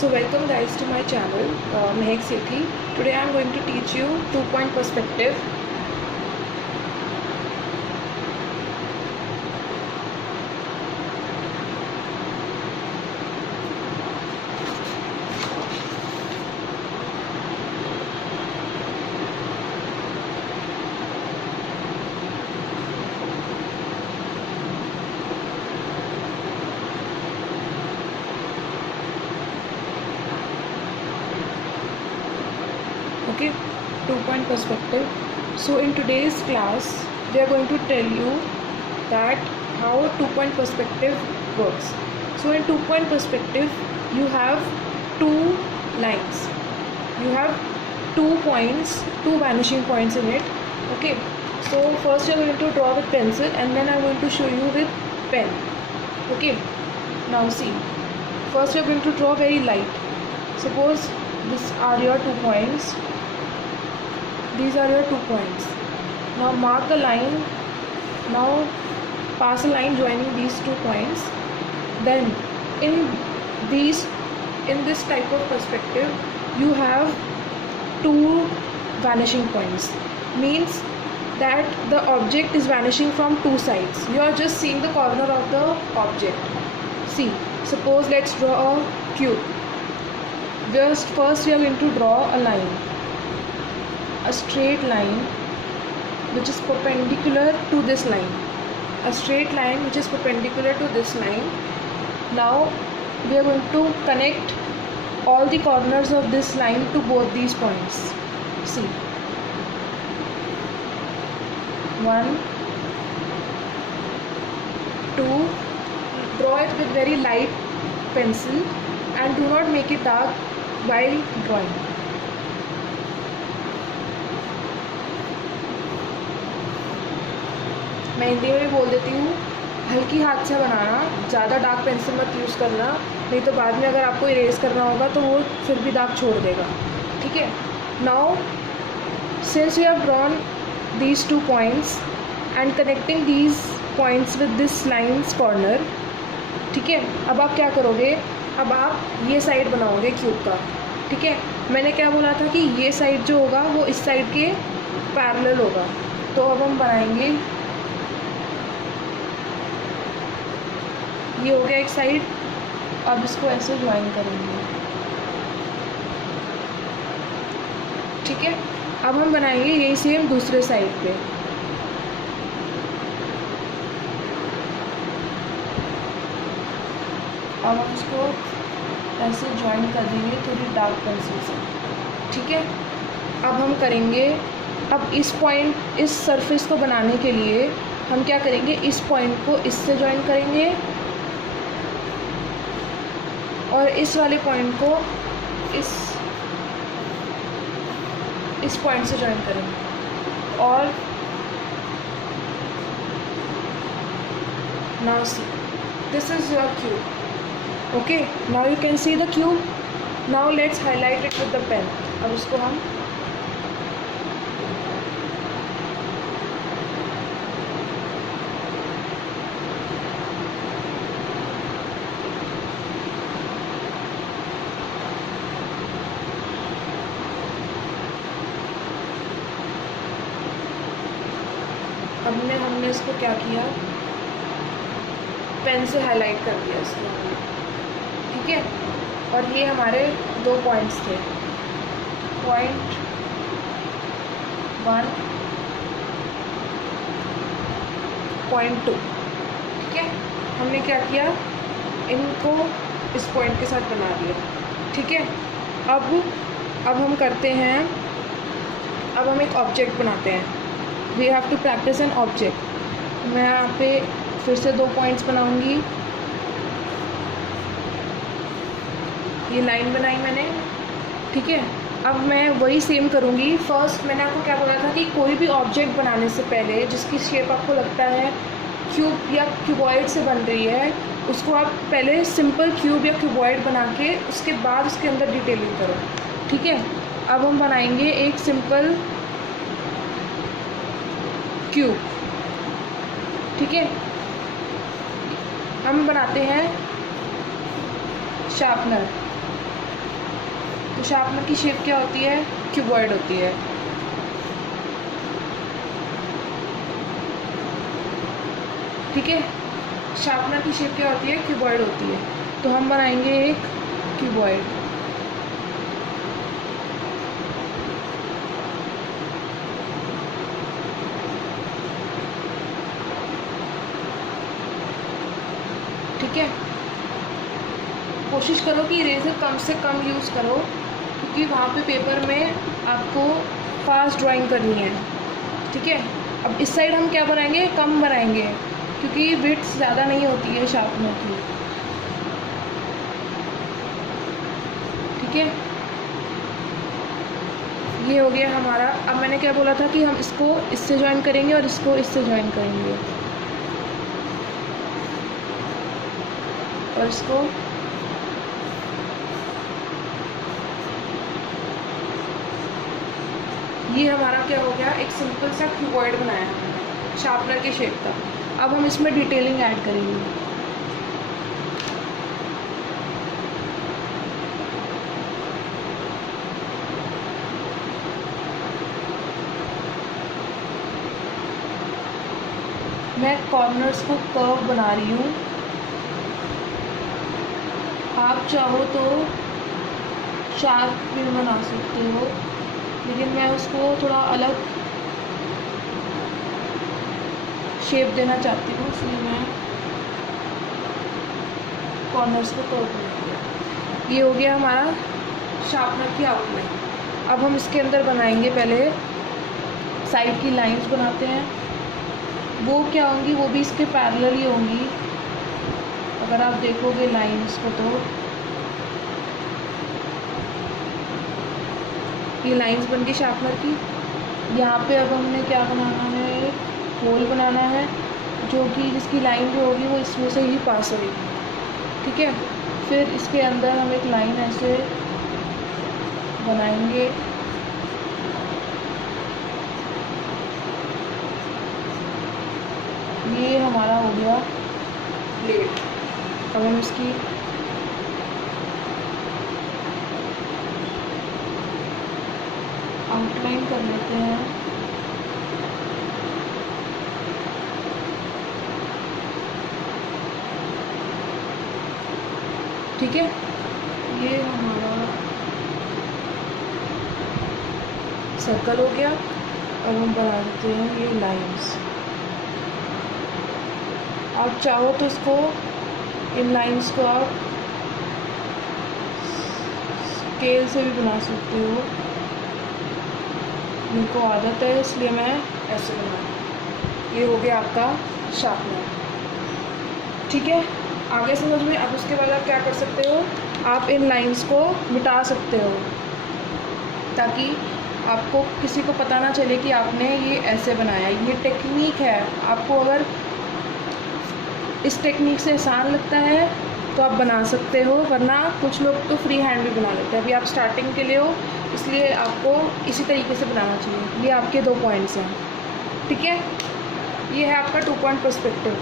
So welcome guys to my channel, Mehek Sethi. Today I am going to teach you two-point perspective. Okay, two-point perspective. So in today's class we are going to tell you that how two-point perspective works. So in two-point perspective you have two lines, you have 2 points, 2 vanishing points in it. Okay, so first you are going to draw with pencil and then I am going to show you with pen. Okay, now see, first you are going to draw very light. Suppose these are your 2 points. These are your 2 points. Now mark a line. Now pass a line joining these 2 points. Then in this type of perspective you have 2 vanishing points. Means that the object is vanishing from 2 sides. You are just seeing the corner of the object. See, suppose let's draw a cube. Just first we are going to draw a line, a straight line which is perpendicular to this line, a straight line which is perpendicular to this line. Now we are going to connect all the corners of this line to both these points. See, 1, 2, draw it with very light pencil and do not make it dark while drawing. मैं हिंदी में भी बोल देती हूँ, हल्की हाथ से बनाना, ज़्यादा डार्क पेंसिल मत यूज़ करना, नहीं तो बाद में अगर आपको इरेज करना होगा तो वो फिर भी दाग छोड़ देगा. ठीक है. Now since you have drawn these 2 points and connecting these points with this lines corner. ठीक है. अब आप क्या करोगे, अब आप ये साइड बनाओगे क्यूब का. ठीक है. मैंने क्या बोला था कि ये साइड जो होगा वो इस साइड के पैरेलल होगा. तो अब हम बनाएंगे, ये हो गया एक साइड. अब इसको ऐसे ज्वाइन करेंगे. ठीक है. अब हम बनाएंगे यही सेम दूसरे साइड पे. अब हम इसको ऐसे ज्वाइन कर देंगे थोड़ी डार्क पेंसिल से. ठीक है. अब हम करेंगे, अब इस पॉइंट, इस सरफेस को बनाने के लिए हम क्या करेंगे, इस पॉइंट को इससे ज्वाइन करेंगे और इस वाले पॉइंट को इस पॉइंट से ज्वाइन करेंगे. और now see, this is your cube. Okay, now you can see the cube. Now let's highlight it with the pen. अब इसको हम हमने इसको क्या किया, पेन से हाईलाइट कर दिया इसको. ठीक है. और ये हमारे 2 पॉइंट्स थे, पॉइंट 1, पॉइंट 2. ठीक है. हमने क्या किया, इनको इस पॉइंट के साथ बना दिया. ठीक है. अब हम करते हैं, अब हम एक ऑब्जेक्ट बनाते हैं. We have to practice an object. मैं यहाँ पे फिर से 2 पॉइंट्स बनाऊंगी. ये लाइन बनाई मैंने. ठीक है. अब मैं वही सेम करूँगी. फर्स्ट मैंने आपको क्या बोला था कि कोई भी ऑब्जेक्ट बनाने से पहले जिसकी शेप आपको लगता है क्यूब या क्यूबॉइड से बन रही है, उसको आप पहले सिंपल क्यूब या क्यूबॉइड बना के उसके बाद उसके अंदर डिटेलिंग करो. ठीक है. अब हम बनाएंगे एक सिंपल क्यूब. ठीक है. हम बनाते हैं शार्पनर. तो शार्पनर की शेप क्या होती है? क्यूबॉइड होती है। ठीक है, शार्पनर की शेप क्या होती है? क्यूबॉइड होती है। तो हम बनाएंगे एक क्यूबॉइड। ठीक है, कोशिश करो कि इरेजर कम से कम यूज़ करो, क्योंकि वहाँ पे पेपर में आपको फास्ट ड्राइंग करनी है। ठीक है, अब इस साइड हम क्या बनाएंगे? कम बनाएंगे, क्योंकि विड्थ ज़्यादा नहीं होती है शार्पनर की। ठीक है, ये हो गया हमारा। अब मैंने क्या बोला था कि हम इसको इससे ज्वाइन करेंगे और इसको इससे ज्वाइन करेंगे, और इसको ये हमारा क्या हो गया? एक सिंपल सा क्यूबॉइड बनाया हमने शार्पनर के शेप का। अब हम इसमें डिटेलिंग ऐड करेंगे। मैं कॉर्नर्स को कर्व बना रही हूँ। आप चाहो तो शार्प भी बना सकते हो, लेकिन मैं उसको थोड़ा अलग शेप देना चाहती हूँ, इसलिए मैं कॉर्नर्स को कर्व बनाऊंगी। ये हो गया हमारा शार्पनर की आउटलाइन। अब हम इसके अंदर बनाएंगे, पहले साइड की लाइंस बनाते हैं। वो क्या होंगी? वो भी इसके पैरेलल ही होंगी। अगर आप देखोगे लाइंस को तो ये लाइंस बन गई शार्पनर की। यहाँ पे अब हमने क्या बनाना है? एक होल बनाना है, जो कि जिसकी लाइन जो होगी वो इसमें से ही पास होगी। ठीक है, फिर इसके अंदर हम एक लाइन ऐसे बनाएंगे। ये हमारा हो गया ब्लेड। अब हम इसकी आउटलाइन कर लेते हैं। ठीक है, ये हमारा सर्कल हो गया। अब हम बना देते हैं ये लाइंस। आप चाहो तो इसको, इन लाइंस को आप स्केल से भी बना सकते हो। उनको आदत है, इसलिए मैं ऐसे बनाऊँ। ये हो गया आपका शार्पनर। ठीक है, आगे समझ में। अब उसके बाद आप क्या कर सकते हो? आप इन लाइंस को मिटा सकते हो, ताकि आपको किसी को पता ना चले कि आपने ये ऐसे बनाया। ये टेक्निक है। आपको अगर इस टेक्निक से आसान लगता है तो आप बना सकते हो, वरना कुछ लोग तो फ्री हैंड भी बना लेते हैं। अभी आप स्टार्टिंग के लिए हो, इसलिए आपको इसी तरीके से बनाना चाहिए। ये आपके 2 पॉइंट्स हैं। ठीक है, ये है आपका 2 पॉइंट पर्सपेक्टिव।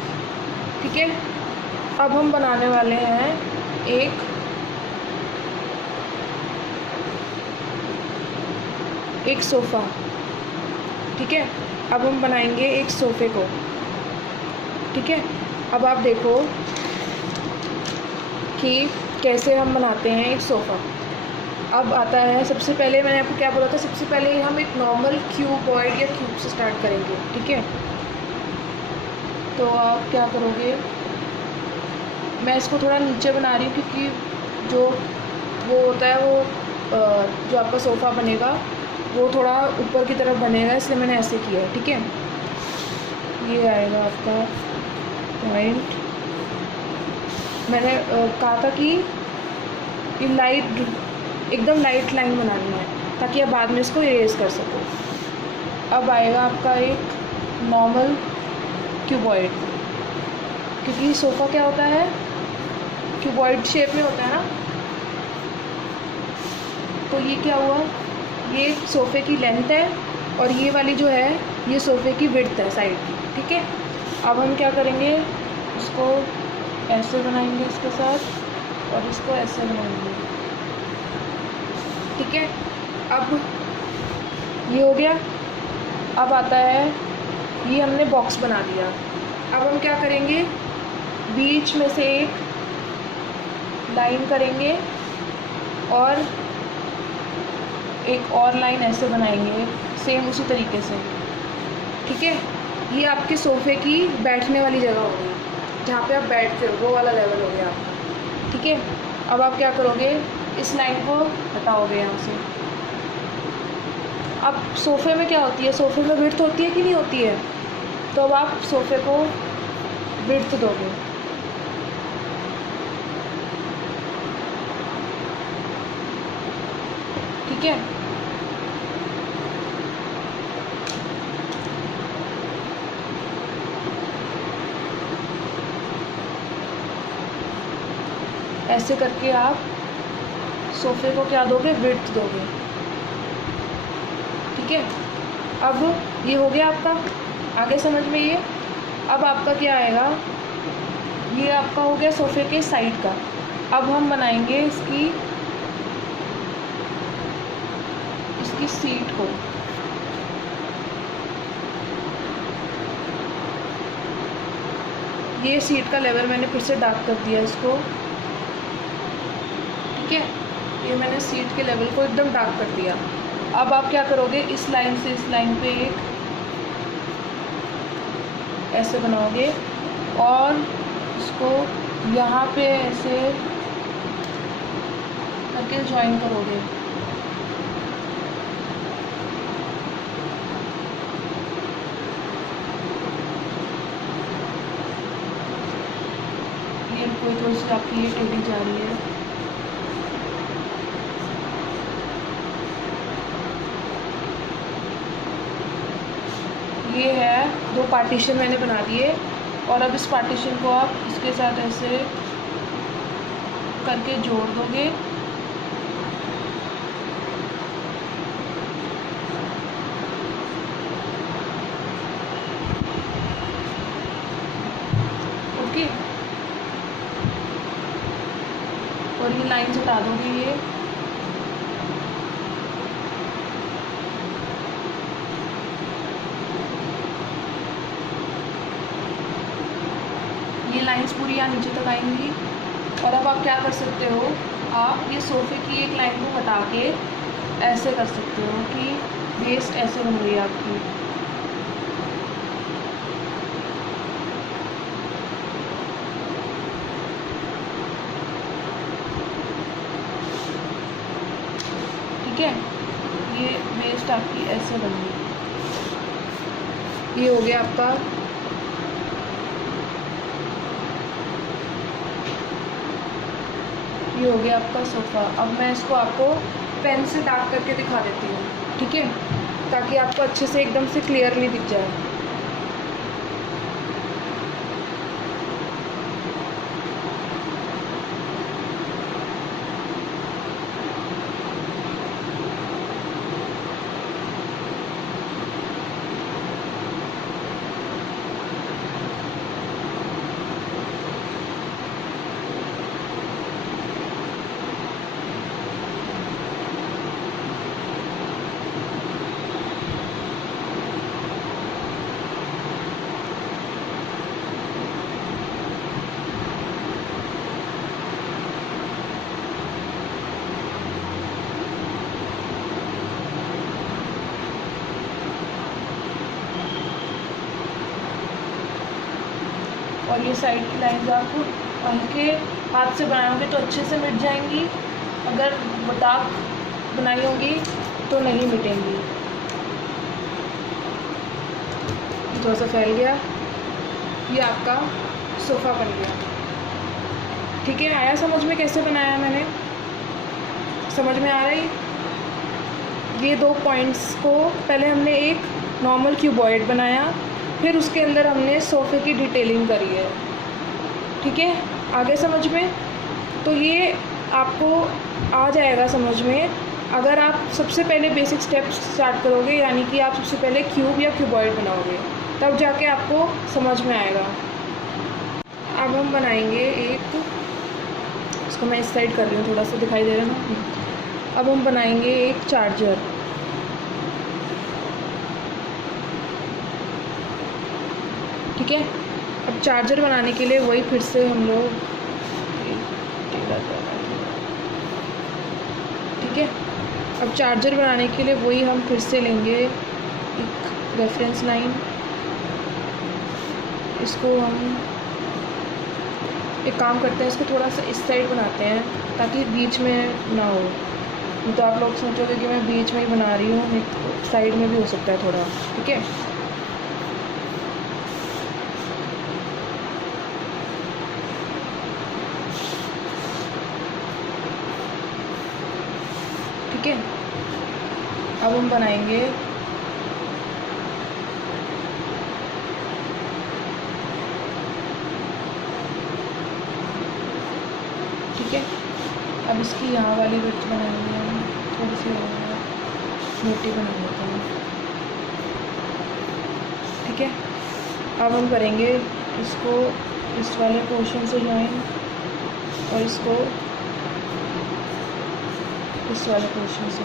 ठीक है, अब हम बनाने वाले हैं एक सोफ़ा। ठीक है, अब हम बनाएंगे एक सोफ़े को। ठीक है, अब आप देखो कि कैसे हम बनाते हैं एक सोफ़ा। अब आता है, सबसे पहले मैंने आपको क्या बोला था? सबसे पहले हम एक नॉर्मल क्यूबॉइड या क्यूब से स्टार्ट करेंगे। ठीक है, तो आप क्या करोगे? मैं इसको थोड़ा नीचे बना रही हूँ, क्योंकि जो वो होता है वो जो आपका सोफ़ा बनेगा वो थोड़ा ऊपर की तरफ बनेगा, इसलिए मैंने ऐसे किया है। ठीक है, ये आएगा आपका पॉइंट। मैंने कहा था कि ये एकदम लाइट लाइन बनानी है, ताकि आप बाद में इसको इरेज कर सको। अब आएगा आपका एक नॉर्मल क्यूबॉइड, क्योंकि सोफ़ा क्या होता है? क्यूबॉइड शेप में होता है ना। तो ये क्या हुआ? ये सोफ़े की लेंथ है, और ये वाली जो है ये सोफ़े की विड्थ है साइड की। ठीक है, अब हम क्या करेंगे? इसको ऐसे बनाएंगे इसके साथ, और इसको ऐसे बनाएंगे। ठीक है, अब ये हो गया। अब आता है, ये हमने बॉक्स बना दिया। अब हम क्या करेंगे, बीच में से एक लाइन करेंगे और एक और लाइन ऐसे बनाएंगे, सेम उसी तरीके से। ठीक है, ये आपके सोफ़े की बैठने वाली जगह हो गई, जहाँ पे आप बैठते हो, वो वाला लेवल हो गया आपका। ठीक है, अब आप क्या करोगे, इस लाइन को हटाओगे यहाँ से। अब सोफ़े में क्या होती है, सोफ़े में विड्थ होती है कि नहीं होती है, तो अब आप सोफ़े को विड्थ दोगे। ठीक है, ऐसे करके आप सोफ़े को क्या दोगे, विड्थ दोगे। ठीक है, अब ये हो गया आपका, आगे समझ में ये। अब आपका क्या आएगा, ये आपका हो गया सोफ़े के साइड का। अब हम बनाएंगे इसकी सीट को। ये सीट का लेवल मैंने फिर से डार्क कर दिया इसको। ठीक है, ये मैंने सीट के लेवल को एकदम डार्क कर दिया। अब आप क्या करोगे, इस लाइन से इस लाइन पे एक ऐसे बनाओगे और इसको यहाँ पे ऐसे करके ज्वाइन करोगे। ये कोई थोड़ी सी आपकी ये टेढ़ी जा रही है। ये है, 2 पार्टीशन मैंने बना दिए और अब इस पार्टीशन को आप इसके साथ ऐसे करके जोड़ दोगे। ओके, और ये लाइन हटा दोगे। ये लाइंस पूरी यहाँ नीचे तक आएंगी। और अब आप क्या कर सकते हो, आप ये सोफ़े की एक लाइन को हटा के ऐसे कर सकते हो कि बेस ऐसे बन गई आपकी। ठीक है, ये बेस आपकी ऐसे बन गई। ये हो गया आपका, ये हो गया आपका सोफ़ा। अब मैं इसको आपको पेन से डार्क करके दिखा देती हूँ। ठीक है, ताकि आपको अच्छे से एकदम से क्लियरली दिख जाए। और ये साइड की लाइंस आप हल्के हाथ से बनाओगे तो अच्छे से मिट जाएंगी, अगर डार्क बनाई होगी तो नहीं मिटेंगी। थोड़ा सा फैल गया, ये आपका सोफ़ा बन गया। ठीक है, आया समझ में कैसे बनाया मैंने, समझ में आ रही। ये 2 पॉइंट्स को पहले हमने एक नॉर्मल क्यूबॉइड बनाया, फिर उसके अंदर हमने सोफ़े की डिटेलिंग करी है। ठीक है, आगे समझ में। तो ये आपको आ जाएगा समझ में अगर आप सबसे पहले बेसिक स्टेप्स स्टार्ट करोगे, यानी कि आप सबसे पहले क्यूब या क्यूबॉइड बनाओगे, तब जाके आपको समझ में आएगा। अब हम बनाएंगे एक, इसको मैं इस साइड कर रही हूँ, थोड़ा सा दिखाई दे रहा है ना। अब हम बनाएंगे एक चार्जर। ठीक है, अब चार्जर बनाने के लिए वही फिर से हम लोग, ठीक है, अब चार्जर बनाने के लिए वही हम फिर से लेंगे एक रेफरेंस लाइन। इसको हम एक काम करते हैं, इसको थोड़ा सा इस साइड बनाते हैं ताकि बीच में ना हो। तो आप लोग सोचोगे कि मैं बीच में ही बना रही हूँ, एक साइड में भी हो सकता है थोड़ा। ठीक है, ठीक है, अब हम बनाएंगे ठीक है। अब इसकी यहाँ वाली विड्थ बनाएंगे हम, थोड़ी सी मोटी बना लेते हैं। ठीक है, अब हम करेंगे इसको इस वाले पोर्शन से ज्वाइन और इसको इस वाले पोर्शन से,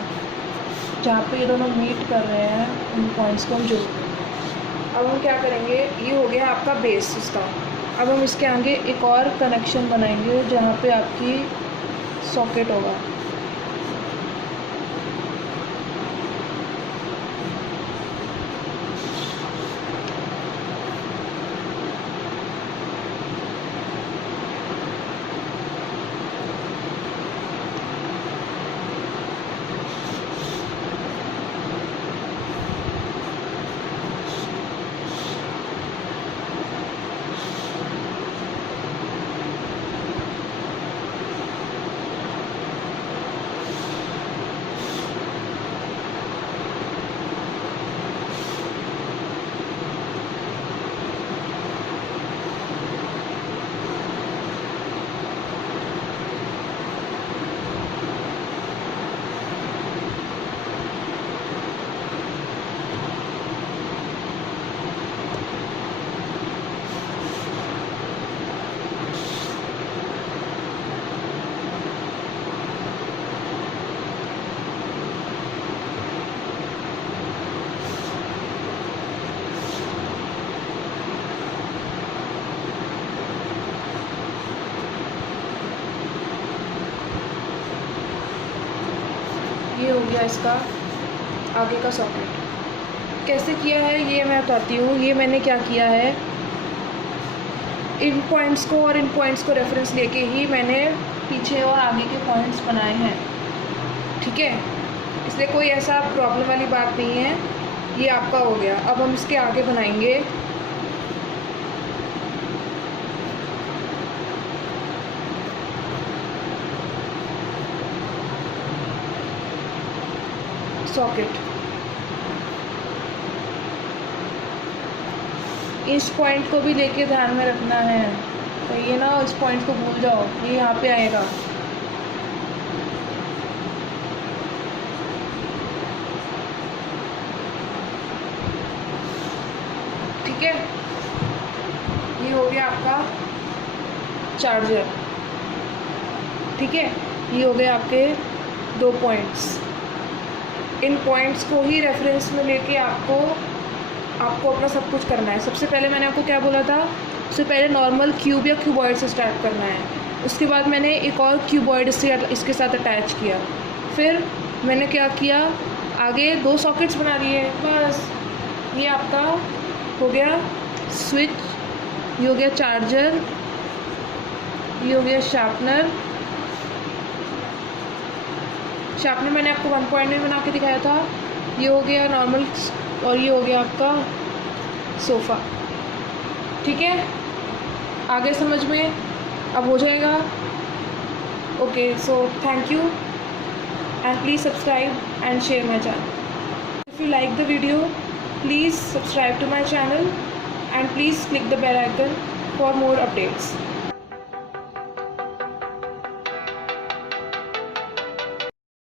जहाँ पे ये दोनों मीट कर रहे हैं उन पॉइंट्स को हम जोड़ देंगे। अब हम क्या करेंगे, ये हो गया आपका बेस इसका। अब हम इसके आगे एक और कनेक्शन बनाएंगे जहाँ पे आपकी सॉकेट होगा। ये हो गया इसका आगे का सॉकेट। कैसे किया है ये मैं बताती हूँ। ये मैंने क्या किया है, इन पॉइंट्स को और इन पॉइंट्स को रेफरेंस लेके ही मैंने पीछे और आगे के पॉइंट्स बनाए हैं। ठीक है, इसलिए कोई ऐसा प्रॉब्लम वाली बात नहीं है। ये आपका हो गया। अब हम इसके आगे बनाएंगे सॉकेट। इस पॉइंट को भी लेके ध्यान में रखना है, तो ये ना इस पॉइंट को भूल जाओ, ये यहाँ पे आएगा। ठीक है, ये हो गया आपका चार्जर। ठीक है, ये हो गए आपके 2 पॉइंट्स। इन पॉइंट्स को ही रेफरेंस में लेके आपको अपना सब कुछ करना है। सबसे पहले मैंने आपको क्या बोला था, सबसे पहले नॉर्मल क्यूब या क्यूबॉइड से स्टार्ट करना है। उसके बाद मैंने एक और क्यूबॉइड से इसके साथ अटैच किया। फिर मैंने क्या किया, आगे 2 सॉकेट्स बना लिए। बस ये आपका हो गया स्विच, ये हो गया चार्जर, ये हो गया शार्पनर। शार्पनर मैंने आपको 1 पॉइंट में बना के दिखाया था। ये हो गया नॉर्मल और ये हो गया आपका सोफ़ा। ठीक है, आगे समझ में अब हो जाएगा। Okay, so thank you and please subscribe and share my channel. If you like the video, please subscribe to my channel and please click the bell icon for more updates.